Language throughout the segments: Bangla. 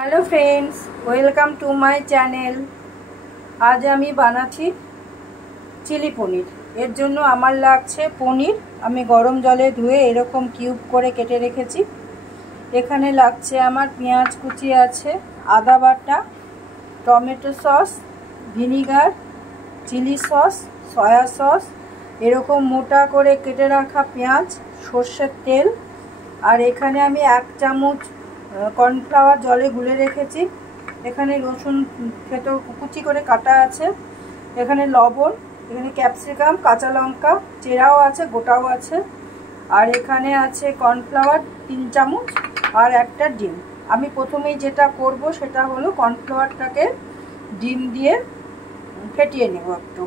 Hello friends, welcome to my channel. आज आमी बानाচ্ছি चिली पनीर। एर जोन्नो आमार लागছে पनीर आमी गरम जले धुए एरकम किউব करे केटे रेखेছি। एखाने लागছে आमार पेঁয়াজ कुचि आछे, आदा बाटा, टमेटो सस, ভিনিগার, चिली सस, सया सस, एरकम मोटा करे केटे रखा पेঁয়াজ, সরষের तेल और एखाने आमी 1 চামচ কর্নফ্লাওয়ার জলে গুলে রেখেছি। এখানে রসুন থেতো কুচি করে কাটা আছে, এখানে লবণ, এখানে ক্যাপসিকাম, কাঁচা লঙ্কা চেরাও আছে, গোটাও আছে, আর এখানে আছে কর্নফ্লাওয়ার 3 চামচ আর একটা ডিম। আমি প্রথমেই যেটা করব সেটা হলো কর্নফ্লাওয়ারটাকে ডিম দিয়ে ফেটিয়ে নেব একটু।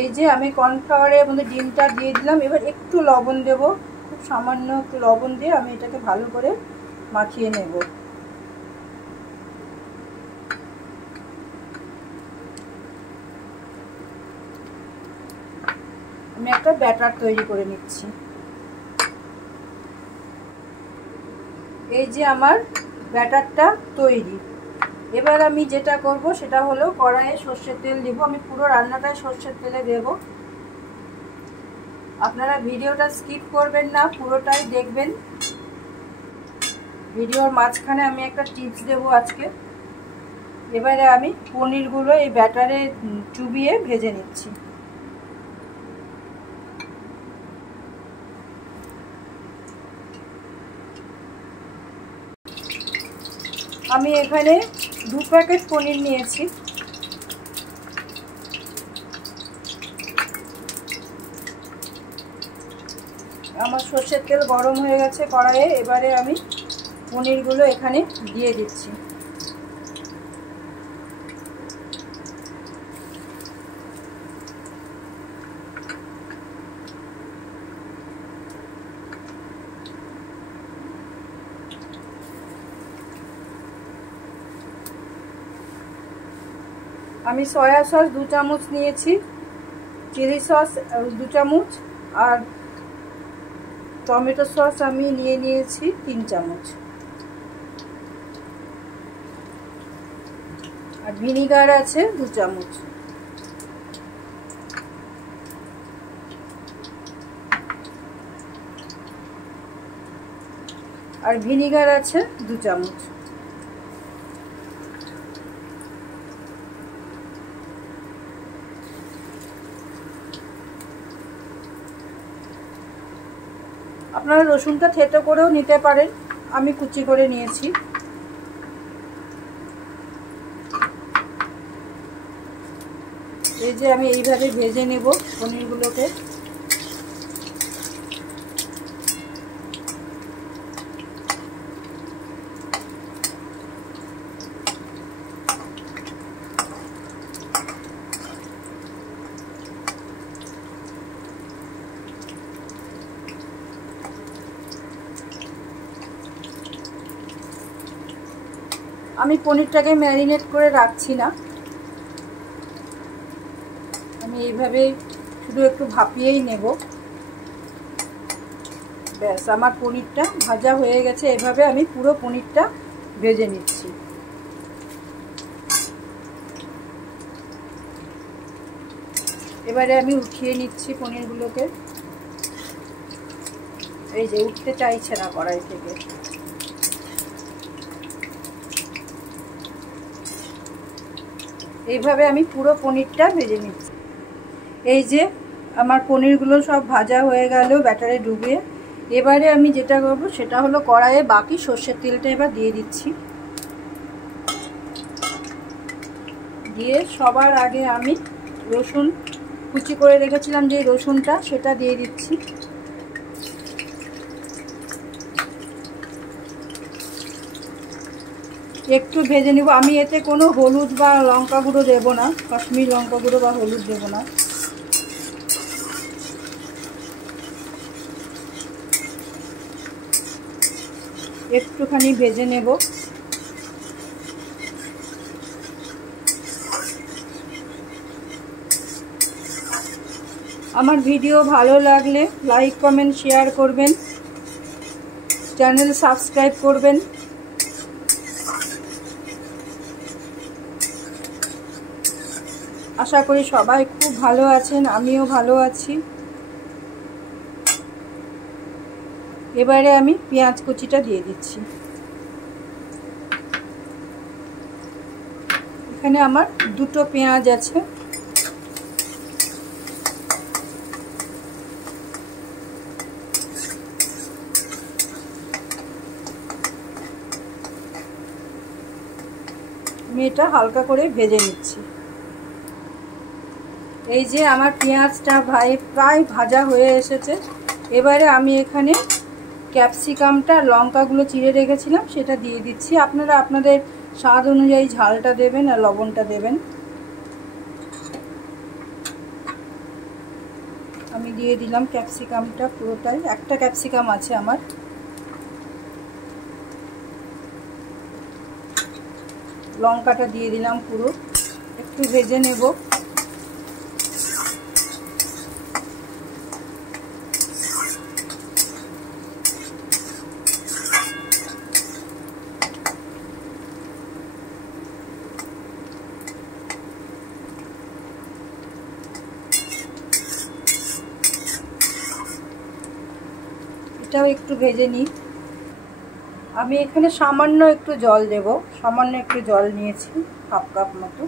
এই যে আমি কর্নফ্লাওয়ারের মধ্যে ডিমটা দিয়ে দিলাম। এবার একটু লবণ দেব, খুব সামান্য একটু লবণ দিয়ে আমি এটাকে ভালো করে মাখিয়ে নেব। আমি একটা ব্যাটার তৈরি করে নিচ্ছি। এই যে আমার ব্যাটারটা তৈরি। এবার আমি যেটা করব সেটা হলো কড়াইয়ে সরষের তেল দিব। আমি পুরো রান্নাটাই সরষের তেলে দেব। আপনারা ভিডিওটা স্কিপ করবেন না, পুরোটাই দেখবেন। ভিডিওর মাঝখানে আমি একটা টিপস দেব আজকে। এবারে আমি পনিরগুলো এই ব্যাটারে চুবিয়ে ভেজে নিচ্ছি। আমি এখানে 2 প্যাকেট পনির নিয়েছি। আমার সরষের তেল গরম হয়ে গেছে কড়াইয়ে। এবারে আমি পনিরগুলো এখানে দিয়ে দিচ্ছি। আমি সয়া সস 2 চামচ নিয়েছি, চিলি সস 2 চামচ আর টমেটো সস আমি নিয়েছি 3 চামচ, আর ভিনিগার আছে 2 চামচ। আর ভিনিগার আছে 2 চামচ। আপনারা রসুনটা থেতো করেও নিতে পারেন, আমি কুচি করে নিয়েছি। এই যে আমি এইভাবে ভেজে নেব পনিরগুলোকে। আমি পনিরটাকে ম্যারিনেট করে রাখছি না, আমি এইভাবে শুধু একটু ভাপিয়েই নেব। ব্যাস, আমার পনিরটা ভাজা হয়ে গেছে। এভাবে আমি পুরো পনিরটা ভেজে নিচ্ছি। এবারে আমি উঠিয়ে নিচ্ছি পনিরগুলোকে। এই যে উঠতে চাইছে না কড়াই থেকে। এইভাবে আমি পুরো পনিরটা ভেজে নিচ্ছি। এই যে আমার পনিরগুলো সব ভাজা হয়ে গেল ব্যাটারে ডুবিয়ে। এবারে আমি যেটা করব সেটা হলো কড়াইয়ে বাকি সরষের তেলটা এবার দিয়ে দিচ্ছি। দিয়ে সবার আগে আমি রসুন কুচি করে রেখেছিলাম যে রসুনটা, সেটা দিয়ে দিচ্ছি। একটু ভেজে নেব। আমি এতে কোনো হলুদ বা লঙ্কা গুঁড়ো দেবো না, কাশ্মীরি লঙ্কা গুঁড়ো বা হলুদ দেবো না। একটুখানি ভেজে নেব। আমার ভিডিও ভালো লাগলে লাইক কমেন্ট শেয়ার করবেন। চ্যানেল সাবস্ক্রাইব করবেন। আশা করি সবাই খুব ভালো আছেন, আমিও ভালো আছি। এবারে আমি পেঁয়াজ কুচিটা দিয়ে দিচ্ছি। এখানে আমার দুটো পেঁয়াজ আছে। আমি এটা হালকা করে ভেজে নিচ্ছি। এই যে আমার পেঁয়াজটা প্রায় ভাজা হয়ে এসেছে। এবারে আমি এখানে ক্যাপসিকামটা, লঙ্কাগুলো চিড়ে রেখেছিলাম সেটা দিয়ে দিচ্ছি। আপনারা আপনাদের স্বাদ অনুযায়ী ঝালটা দেবেন আর লবণটা দেবেন। আমি দিয়ে দিলাম ক্যাপসিকামটা পুরোটাই, একটা ক্যাপসিকাম আছে আমার। লঙ্কাটা দিয়ে দিলাম পুরো, একটু ভেজে নেব। এটাও একটু ভেজে নিই। আমি এখানে সামান্য একটু জল দেব, সামান্য একটু জল নিয়েছি, হাফ কাপ মতো।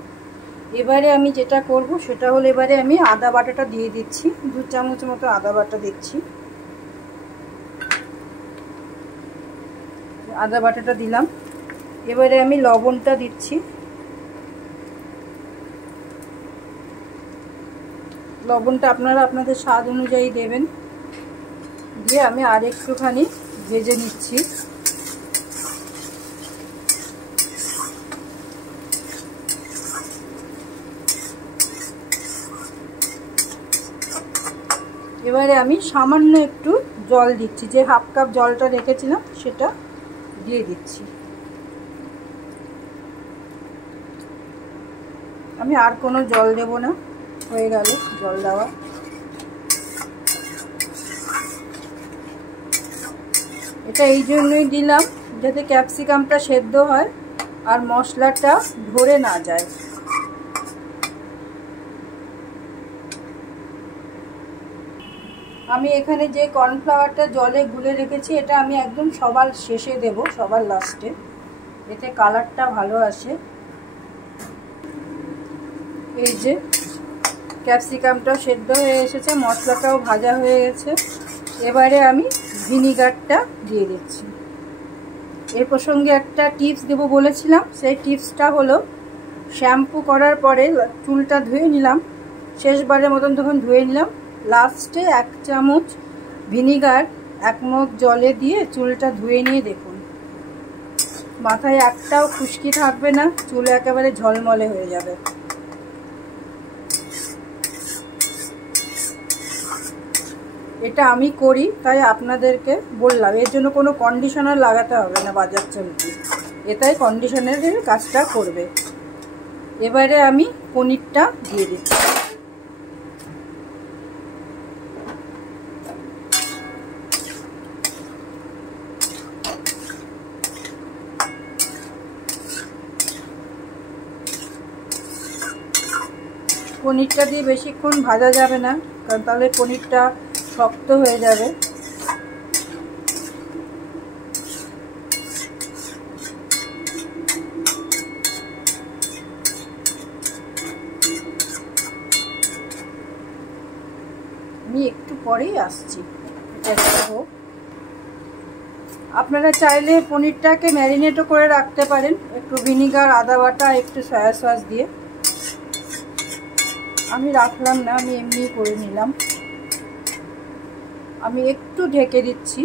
এবারে আমি যেটা করব সেটা হলো, এবারে আমি আদা বাটাটা দিয়ে দিচ্ছি, 2 চামচ মতো আদা বাটা দিচ্ছি। আদা বাটাটা দিলাম। এবারে আমি লবণটা দিচ্ছি। লবণটা আপনারা আপনাদের স্বাদ অনুযায়ী দেবেন। দিয়ে আমি আর একটুখানি ভেজে নিচ্ছি। এবারে আমি সামান্য একটু জল দিচ্ছি, যে হাফ কাপ জলটা রেখেছিলাম সেটা দিয়ে দিচ্ছি। আমি আর কোনো জল দেব না, হয়ে গেল জল দেওয়া। এটা এই জন্যই দিলাম যাতে ক্যাপসিকামটা সেদ্ধ হয় আর মশলাটা ধরে না যায়। আমি এখানে যে কর্নফ্লাওয়ারটা জলে গুলে রেখেছি এটা আমি একদম সবার শেষে দেব, সবার লাস্টে, এতে কালারটা ভালো আসে। এই যে ক্যাপসিকামটাও সেদ্ধ হয়ে এসেছে, মশলাটাও ভাজা হয়ে গেছে। এবারে আমি ভিনিগারটা দিয়ে দিচ্ছি। এর প্রসঙ্গে একটা টিপস দেব বলেছিলাম, সেই টিপসটা হলো, শ্যাম্পু করার পরে চুলটা ধুয়ে নিলাম, শেষবারের মতন তখন ধুয়ে নিলাম, লাস্টে 1 চামচ ভিনিগার 1 মগ জলে দিয়ে চুলটা ধুয়ে নিয়ে দেখুন, মাথায় একটাও খুশকি থাকবে না, চুল একেবারে ঝলমলে হয়ে যাবে। এটা আমি করি তাই আপনাদেরকে বললাম। এর জন্য কোনো কন্ডিশনার লাগাতে হবে না বাজার চলতি, এটাই কন্ডিশনারের কাজটা করবে। এবারে আমি পনিরটা দিয়ে দিচ্ছি। পনিরটা দিয়ে বেশিক্ষণ ভাজা যাবে না, কারণ তাহলে পনিরটা শক্ত হয়ে যাবে। আমি একটু পরেই আসছি, এটা হোক। আপনারা চাইলে পনিরটাকে ম্যারিনেটও করে রাখতে পারেন, একটু ভিনিগার, আদা বাটা, একটু সয়া সস দিয়ে। আমি রাখলাম না, আমি এমনি করে নিলাম। আমি একটু ঢেকে দিচ্ছি।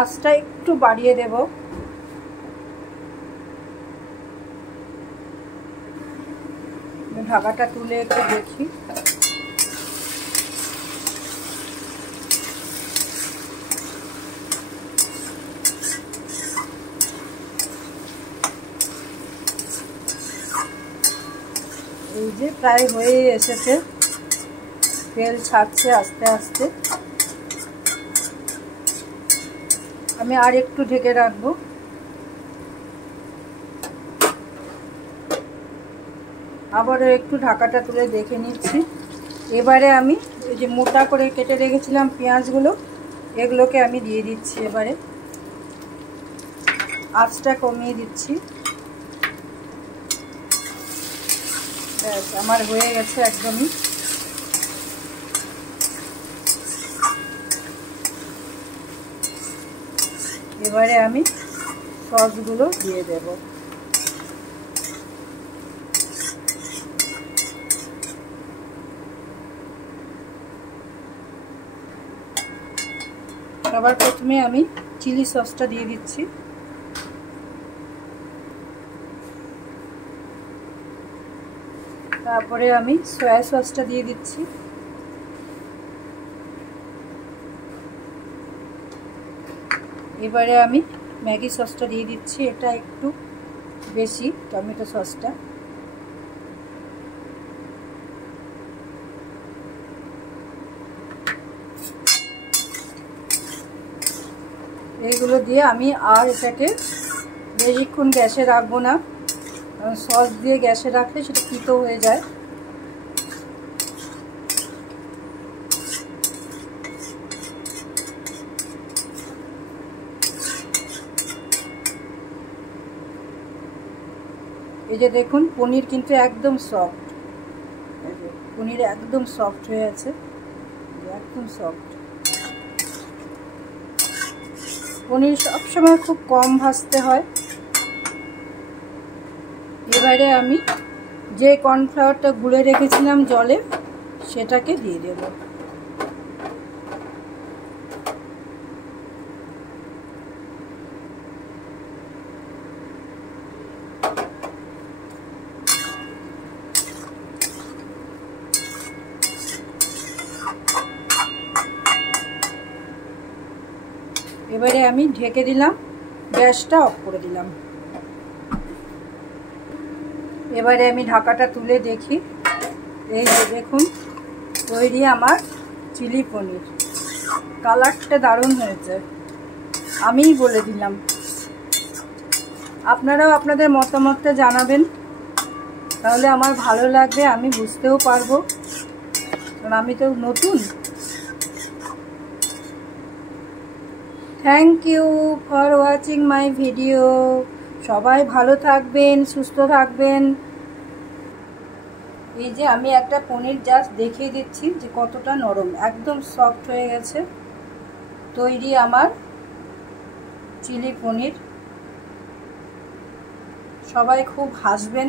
আঁচটা একটু বাড়িয়ে দেব। ঢাকাটা তুলে একটু দেখি। এই যে প্রায় হয়ে এসেছে, তেল ছাড়ছে আস্তে আস্তে। আমি আর একটু ঢেকে রাখবো। আবারও একটু ঢাকাটা তুলে দেখে নিচ্ছি। এবারে আমি এই যে মোটা করে কেটে রেখেছিলাম পেঁয়াজগুলো, এগুলোকে আমি দিয়ে দিচ্ছি। এবারে আঁচটা কমিয়ে দিচ্ছি। ব্যাস, আমার হয়ে গেছে একদমই। এবারে আমি সসগুলো দিয়ে দেব। সবার প্রথমে আমি চিলি সসটা দিয়ে দিচ্ছি। তারপরে আমি সয়া সসটা দিয়ে দিচ্ছি। এবারে আমি ম্যাগি সসটা দিয়ে দিচ্ছি। এটা একটু বেশি, টমেটো সসটা। এইগুলো দিয়ে আমি আর এটাকে বেশিক্ষণ গ্যাসে রাখবো না, কারণ সস দিয়ে গ্যাসে রাখলে সেটা তিতো হয়ে যায়। এই যে দেখুন, পনির কিন্তু একদম সফট। পনির একদম সফট হয়ে আছে, একদম সফট। পনির সবসময় খুব কম ভাজতে হয়। এবারে আমি যে কর্নফ্লাওয়ারটা গুলে রেখেছিলাম জলে, সেটাকে দিয়ে দেব। এবারে আমি ঢেকে দিলাম, গ্যাসটা অফ করে দিলাম। এবারে আমি ঢাকাটা তুলে দেখি। এই যে দেখুন, তৈরি আমার চিলি পনির। কালারটা দারুণ হয়েছে, আমিই বলে দিলাম। আপনারাও আপনাদের মতামতটা জানাবেন, তাহলে আমার ভালো লাগবে, আমি বুঝতেও পারবো, কারণ আমি তো নতুন। Thank you for watching my video. সবাই ভালো থাকবেন, সুস্থ থাকবেন। এই যে আমি একটা পনির জাস্ট দেখিয়ে দিচ্ছি যে কতটা নরম, একদম সফট হয়ে গেছে। তৈরি আমার চিলি পনির। সবাই খুব হাসবেন।